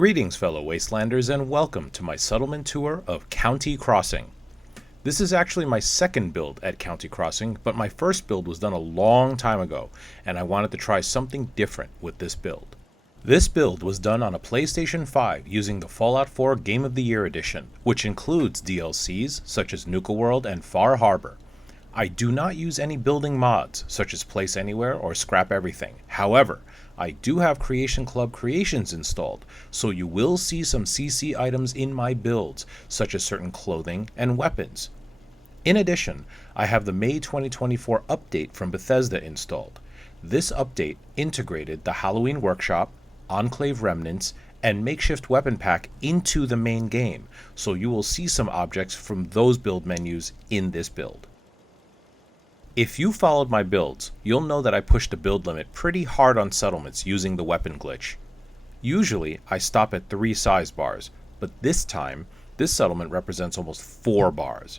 Greetings, fellow Wastelanders, and welcome to my settlement tour of County Crossing. This is actually my second build at County Crossing, but my first build was done a long time ago, and I wanted to try something different with this build. This build was done on a PlayStation 5 using the Fallout 4 Game of the Year Edition, which includes DLCs such as Nuka World and Far Harbor. I do not use any building mods, such as Place Anywhere or Scrap Everything. However, I do have Creation Club creations installed, so you will see some CC items in my builds, such as certain clothing and weapons. In addition, I have the May 2024 update from Bethesda installed. This update integrated the Halloween Workshop, Enclave Remnants, and Makeshift weapon pack into the main game, so you will see some objects from those build menus in this build. If you followed my builds, you'll know that I pushed the build limit pretty hard on settlements using the weapon glitch. Usually, I stop at 3 size bars, but this time, this settlement represents almost 4 bars.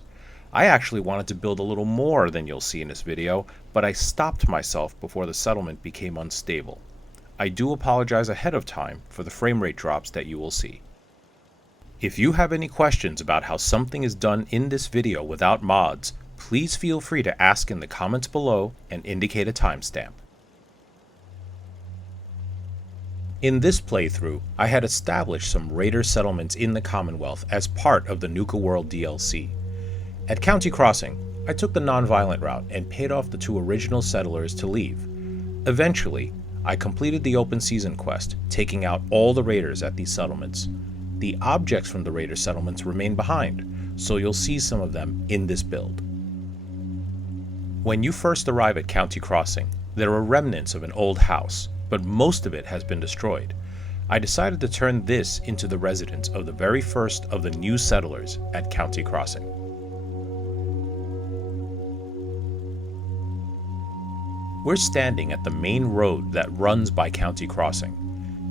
I actually wanted to build a little more than you'll see in this video, but I stopped myself before the settlement became unstable. I do apologize ahead of time for the frame rate drops that you will see. If you have any questions about how something is done in this video without mods, please feel free to ask in the comments below and indicate a timestamp. In this playthrough, I had established some raider settlements in the Commonwealth as part of the Nuka World DLC. At County Crossing, I took the non-violent route and paid off the 2 original settlers to leave. Eventually, I completed the open season quest, taking out all the raiders at these settlements. The objects from the raider settlements remain behind, so you'll see some of them in this build. When you first arrive at County Crossing, there are remnants of an old house, but most of it has been destroyed. I decided to turn this into the residence of the very first of the new settlers at County Crossing. We're standing at the main road that runs by County Crossing.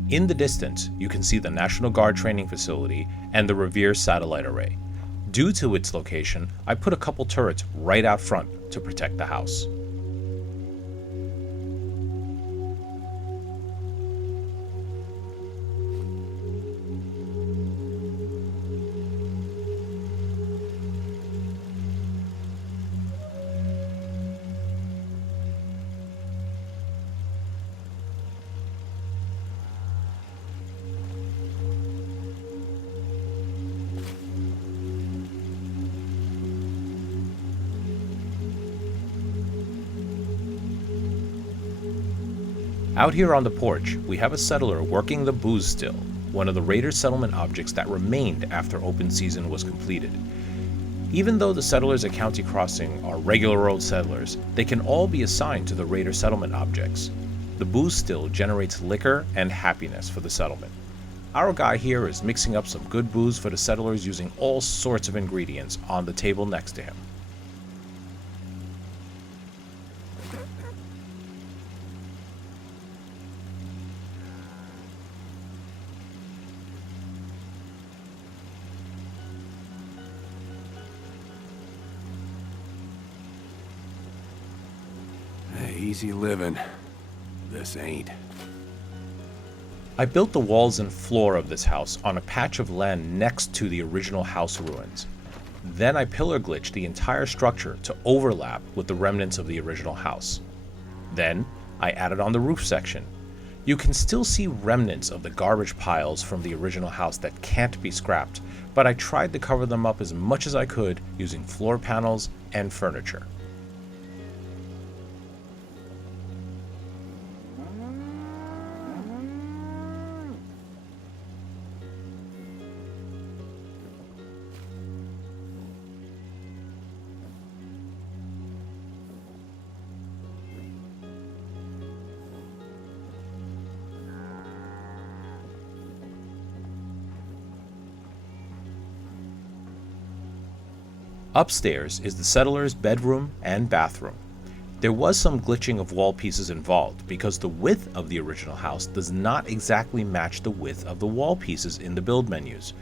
In the distance, you can see the National Guard training facility and the Revere satellite array. Due to its location, I put a couple turrets right out front to protect the house. Out here on the porch, we have a settler working the booze still, one of the raider settlement objects that remained after open season was completed. Even though the settlers at County Crossing are regular old settlers, they can all be assigned to the raider settlement objects. The booze still generates liquor and happiness for the settlement. Our guy here is mixing up some good booze for the settlers using all sorts of ingredients on the table next to him. Easy living. This ain't. I built the walls and floor of this house on a patch of land next to the original house ruins. Then I pillar glitched the entire structure to overlap with the remnants of the original house. Then I added on the roof section. You can still see remnants of the garbage piles from the original house that can't be scrapped, but I tried to cover them up as much as I could using floor panels and furniture. Upstairs is the settler's bedroom and bathroom. There was some glitching of wall pieces involved because the width of the original house does not exactly match the width of the wall pieces in the build menus.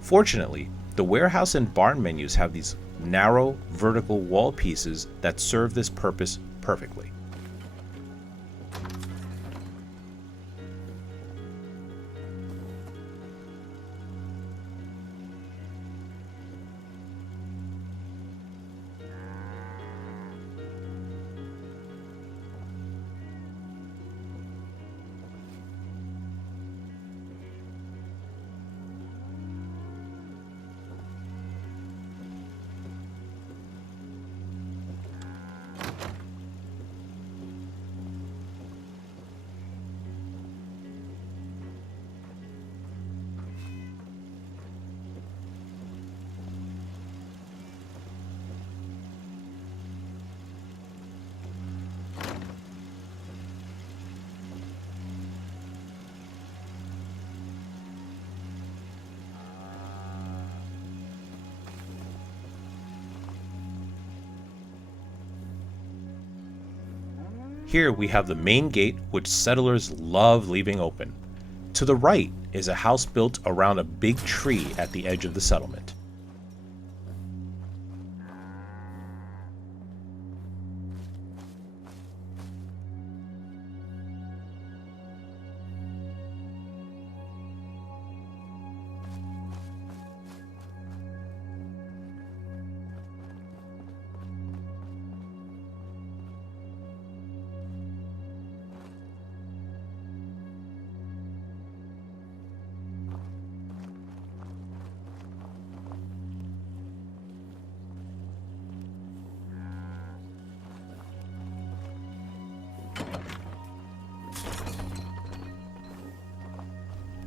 Fortunately, the warehouse and barn menus have these narrow, vertical wall pieces that serve this purpose perfectly. Here we have the main gate, which settlers love leaving open. To the right is a house built around a big tree at the edge of the settlement.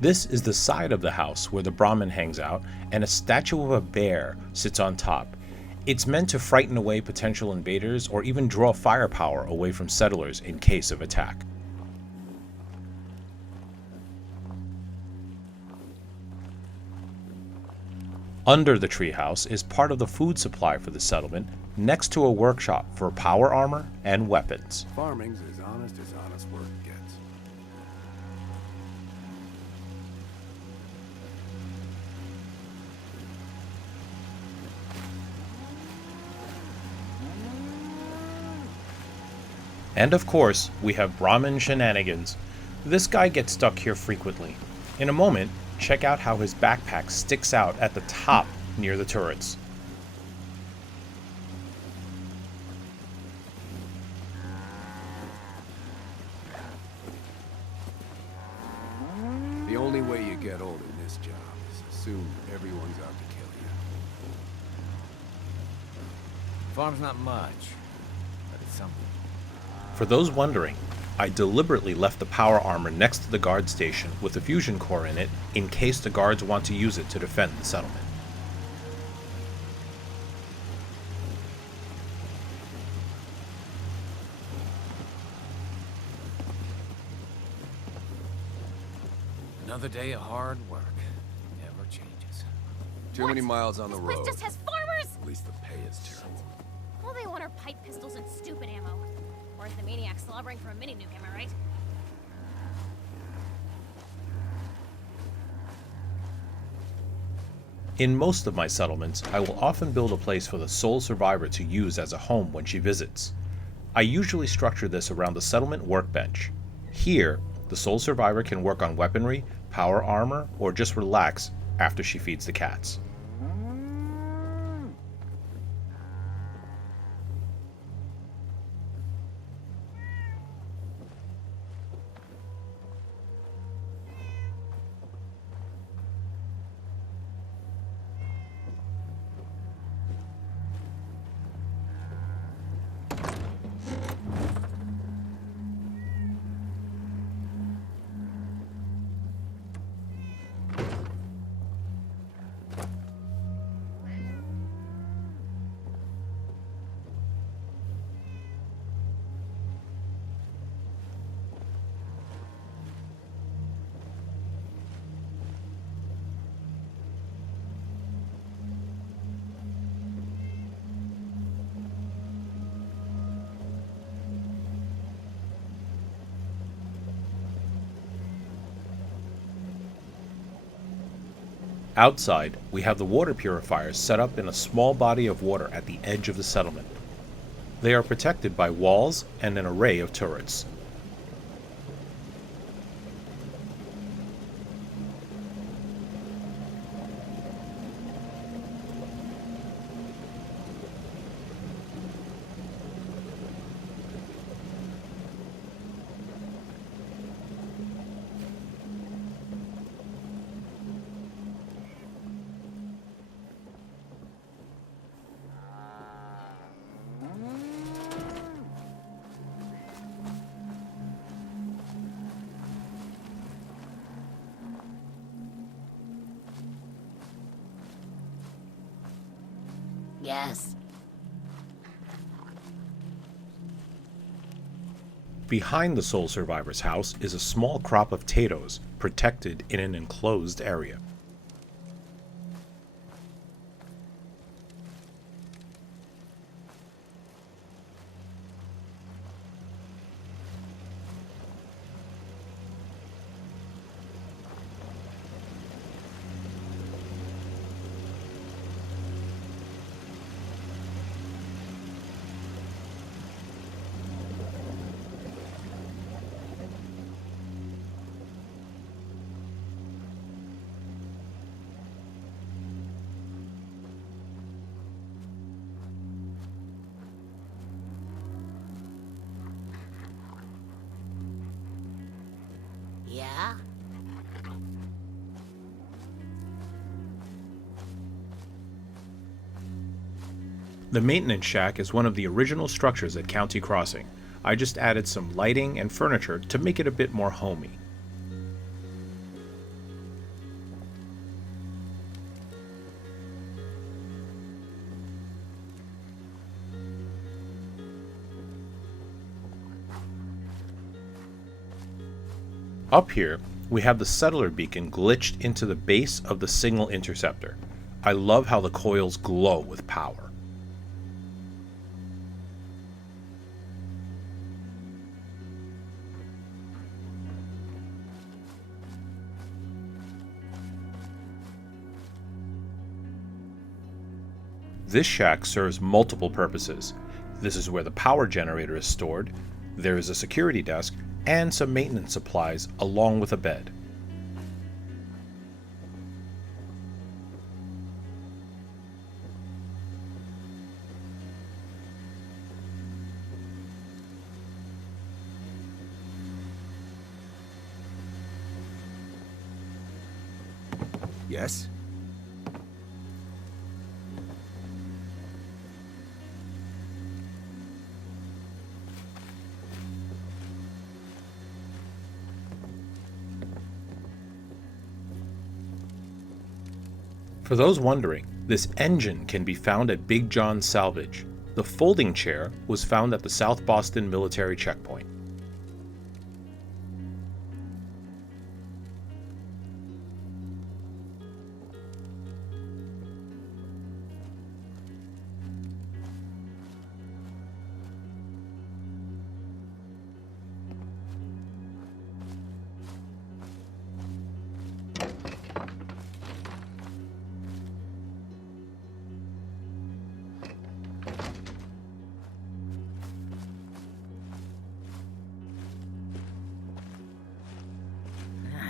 This is the side of the house where the Brahmin hangs out, and a statue of a bear sits on top. It's meant to frighten away potential invaders or even draw firepower away from settlers in case of attack. Under the treehouse is part of the food supply for the settlement, next to a workshop for power armor and weapons. Farming's as honest work gets. And of course, we have Brahmin shenanigans. This guy gets stuck here frequently. In a moment, check out how his backpack sticks out at the top near the turrets. The only way you get old in this job is assume everyone's out to kill you. Farm's not much, but it's something. For those wondering, I deliberately left the power armor next to the guard station with a fusion core in it in case the guards want to use it to defend the settlement. Another day of hard work. Never changes. Too many miles on the This road. place just has farmers! At least the pay is terrible. All they want are pipe pistols and stupid ammo. Where's the maniac slobbering for a mini nuke, am I right? In most of my settlements, I will often build a place for the sole survivor to use as a home when she visits. I usually structure this around the settlement workbench. Here, the sole survivor can work on weaponry, power armor, or just relax after she feeds the cats. Outside, we have the water purifiers set up in a small body of water at the edge of the settlement. They are protected by walls and an array of turrets. Yes. Behind the sole survivor's house is a small crop of potatoes, protected in an enclosed area. The maintenance shack is one of the original structures at County Crossing. I just added some lighting and furniture to make it a bit more homey. Up here, we have the settler beacon glitched into the base of the signal interceptor. I love how the coils glow with power. This shack serves multiple purposes. This is where the power generator is stored, there is a security desk, and some maintenance supplies along with a bed. Yes? For those wondering, this engine can be found at Big John's Salvage. The folding chair was found at the South Boston military checkpoint.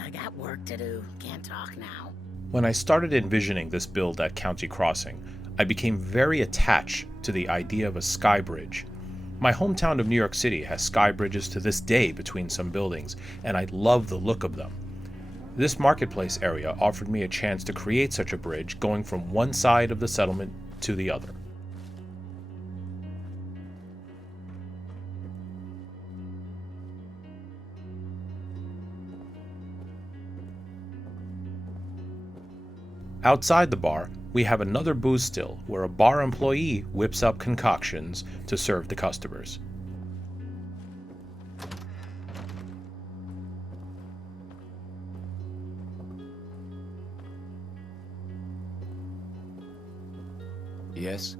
I got work to do. Can't talk now. When I started envisioning this build at County Crossing, I became very attached to the idea of a sky bridge. My hometown of New York City has sky bridges to this day between some buildings, and I love the look of them. This marketplace area offered me a chance to create such a bridge going from one side of the settlement to the other. Outside the bar, we have another booze still where a bar employee whips up concoctions to serve the customers. Yes?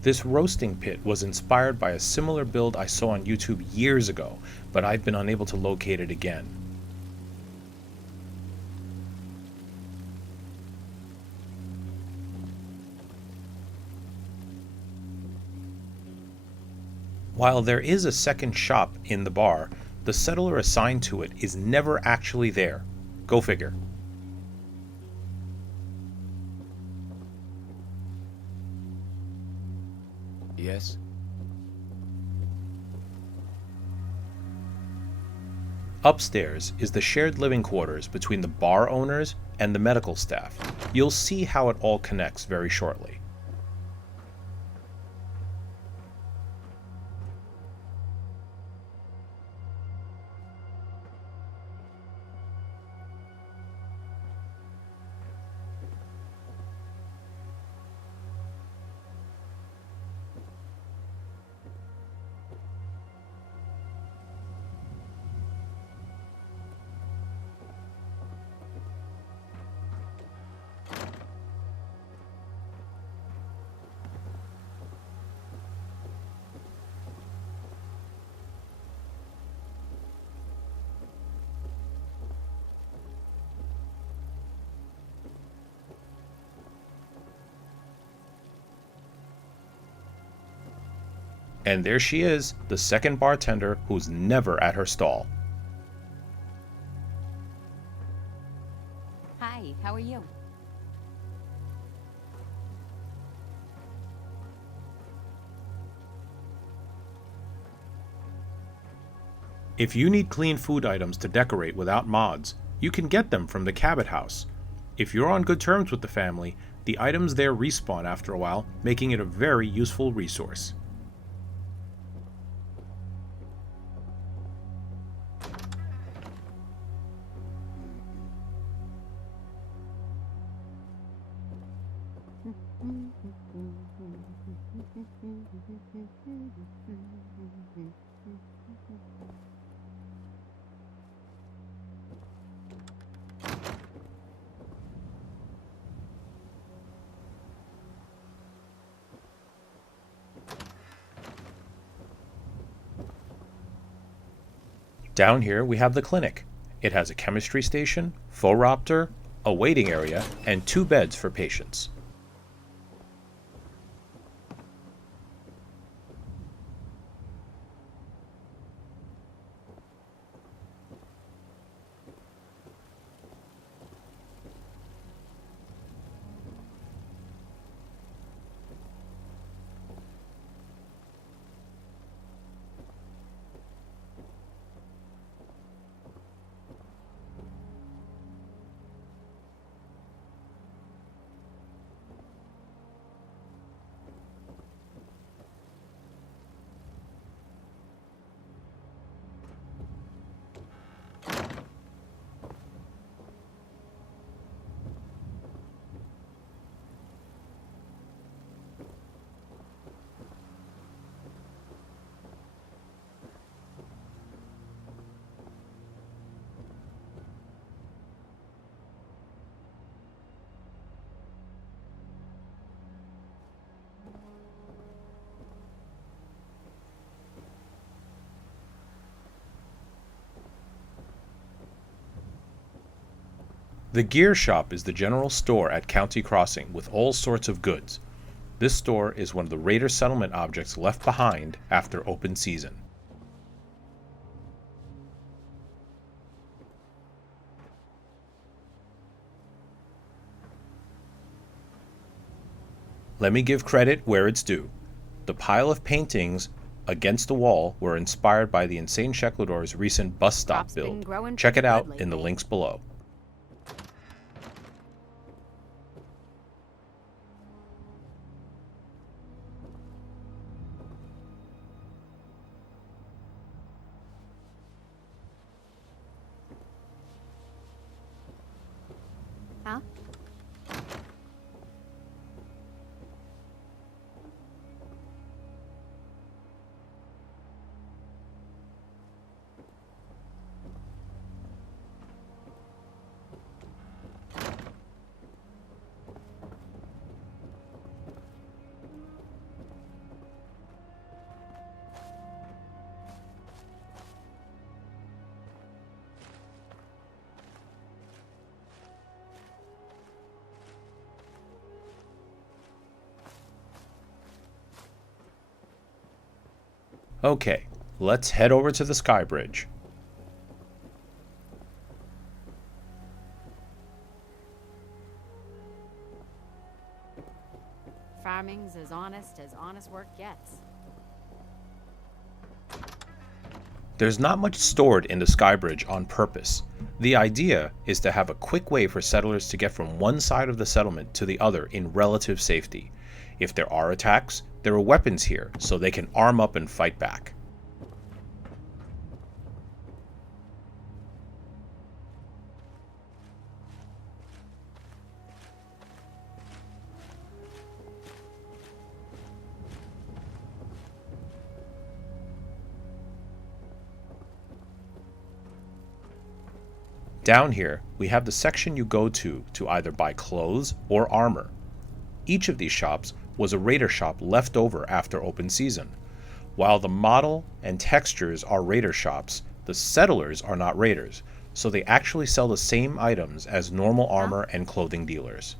This roasting pit was inspired by a similar build I saw on YouTube years ago, but I've been unable to locate it again. While there is a second shop in the bar, the settler assigned to it is never actually there. Go figure. Yes? Upstairs is the shared living quarters between the bar owners and the medical staff. You'll see how it all connects very shortly. And there she is, the second bartender who's never at her stall. Hi, how are you? If you need clean food items to decorate without mods, you can get them from the Cabot House. If you're on good terms with the family, the items there respawn after a while, making it a very useful resource. Down here we have the clinic. It has a chemistry station, phoropter, a waiting area, and 2 beds for patients. The gear shop is the general store at County Crossing with all sorts of goods. This store is one of the Raider settlement objects left behind after open season. Let me give credit where it's due. The pile of paintings against the wall were inspired by the Insane Sheklador's recent bus stop Crop's been build. growing Check it pretty out good in the lately. links below. Huh? Okay, let's head over to the Sky Bridge. Farming's as honest work gets. There's not much stored in the Sky Bridge on purpose. The idea is to have a quick way for settlers to get from one side of the settlement to the other in relative safety. If there are attacks, there are weapons here, so they can arm up and fight back. Down here, we have the section you go to either buy clothes or armor. Each of these shops was a Raider shop left over after open season. While the model and textures are Raider shops, the settlers are not Raiders, so they actually sell the same items as normal armor and clothing dealers.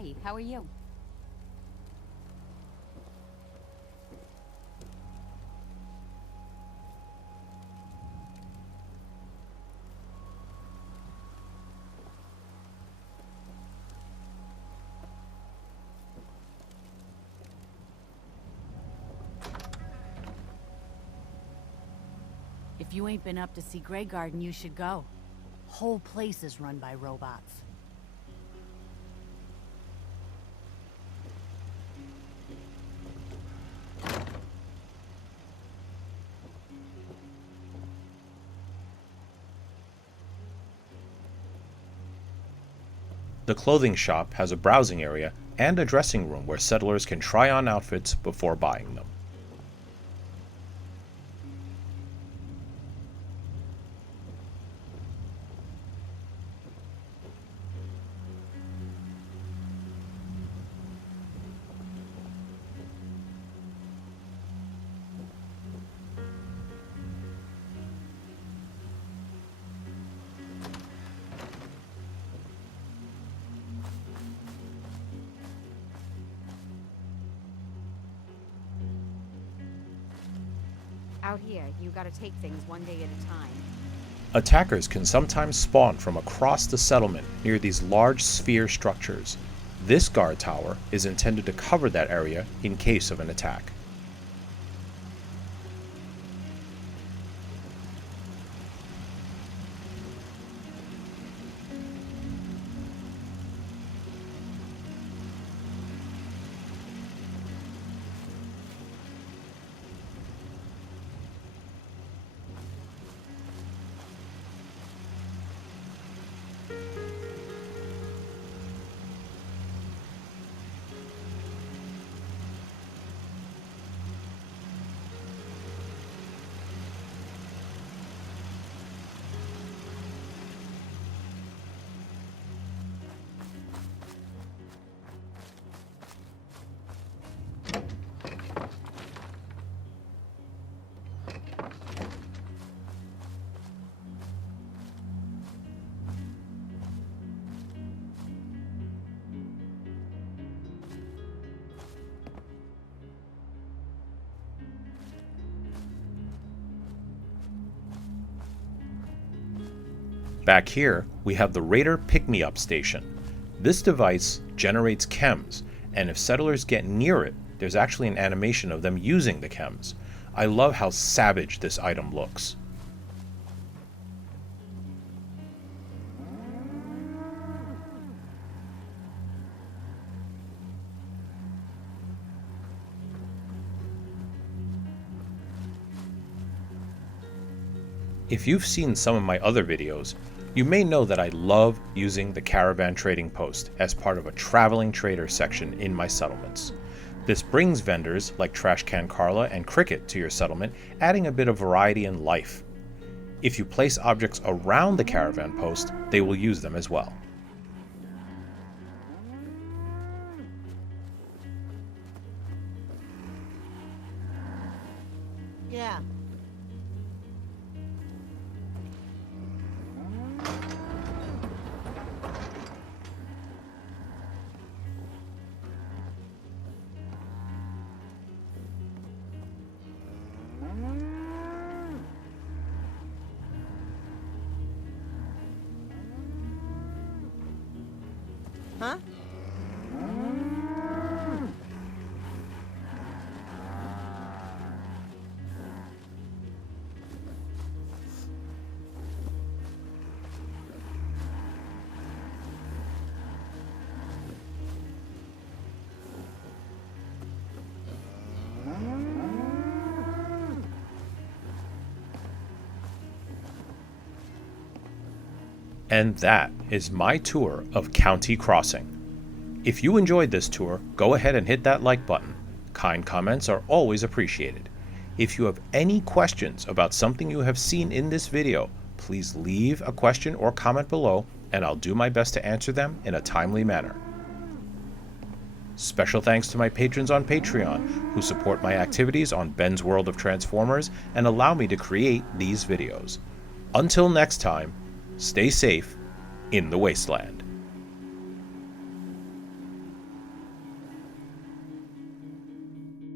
Hi, how are you? If you ain't been up to see Grey Garden, you should go. Whole place is run by robots. The clothing shop has a browsing area and a dressing room where settlers can try on outfits before buying them. Out here, you gotta take things one day at a time. Attackers can sometimes spawn from across the settlement near these large sphere structures. This guard tower is intended to cover that area in case of an attack. Back here, we have the Raider Pick-Me-Up Station. This device generates chems, and if settlers get near it, there's actually an animation of them using the chems. I love how savage this item looks. If you've seen some of my other videos, you may know that I love using the caravan trading post as part of a traveling trader section in my settlements. This brings vendors like Trashcan Carla and Cricket to your settlement, adding a bit of variety and life. If you place objects around the caravan post, they will use them as well. Yeah. Huh? And that is my tour of County Crossing. If you enjoyed this tour, go ahead and hit that like button. Kind comments are always appreciated. If you have any questions about something you have seen in this video, please leave a question or comment below and I'll do my best to answer them in a timely manner. Special thanks to my patrons on Patreon who support my activities on Ben's World of Transformers and allow me to create these videos. Until next time, stay safe in the wasteland.